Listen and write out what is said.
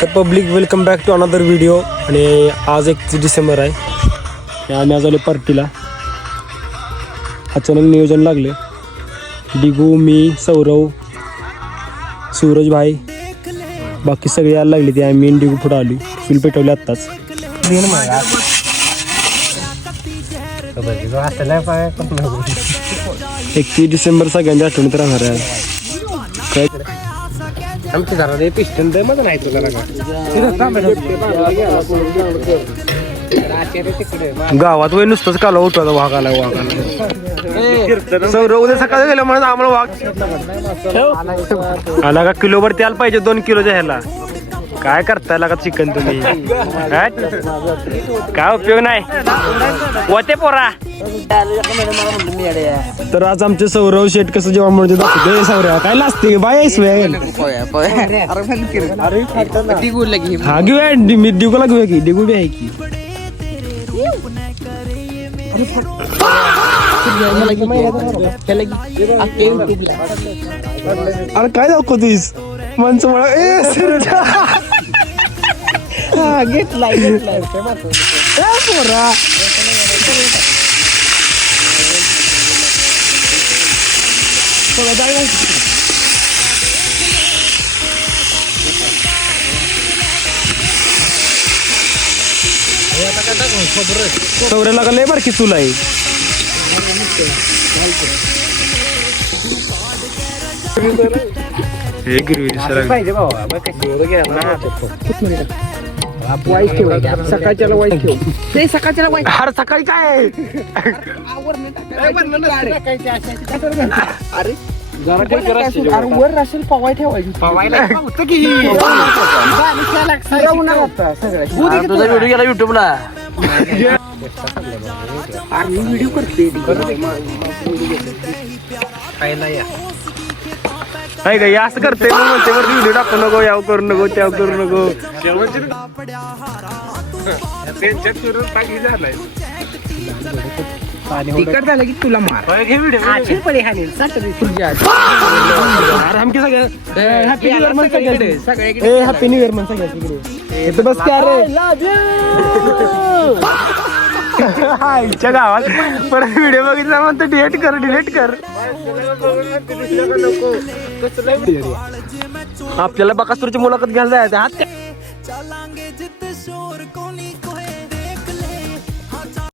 तर public welcome back to another video. आणि आज 31 डिसेंबर आहे. आम्ही आज आलो पार्टीला. अचानक नियोजन लागले. डिगू, मी, सौरव, सूरज भाई, बाकी सगळे यायला लागले. ते आम्ही डिगू पुढं आली. चूल पेटवली आत्ताच. 31 डिसेंबर सगळ्यांच्या आठवणीत राहणार आहे. काय आमची जरा रे पिस्टन दे मध्ये नाही तुला गावात वय नुसतंच काला उठवायचा वाघ आला. सौरव उद्या सकाळी गेलं म्हणून आम्हाला वाघ आला का किलोभर त्याला पाहिजे 2 किलोच्या ह्याला. काय करताय लागा चिकन तुम्ही? काय उपयोग नाही होते पोरा. तर आज आमचे सौरव शेट कसं जेव्हा म्हणते दाखवते. सौरव काय लाजते बाय हा घेऊया. मी डिगूला घेऊया की डिगू बी आहे की. अरे काय दाखवतीस माणसं मला घेतलाय पोरा. सौऱ्याला का लय बारकी चूल आहे. सकाळच्याला वाईट ठेव ते सकाळच्याला वाईट. हर सकाळी काय अरे वर राशील पवाय ठेवायची व्हिडिओ गेला युट्यूबला. व्हिडिओ करते काय काय असं करते म्हणते वरती व्हिडिओ टाकू नको, याव करू नको, त्याव करू नको. तिकट झालं की तुला मार हॅपी न्यू इयर मन सगळ्या बस क्या रे आईच्या गावात परत व्हिडिओ बघितला म्हणतो डिलीट कर. आपल्याला बकासूरची मुलाखत घ्यायला जायचं. हात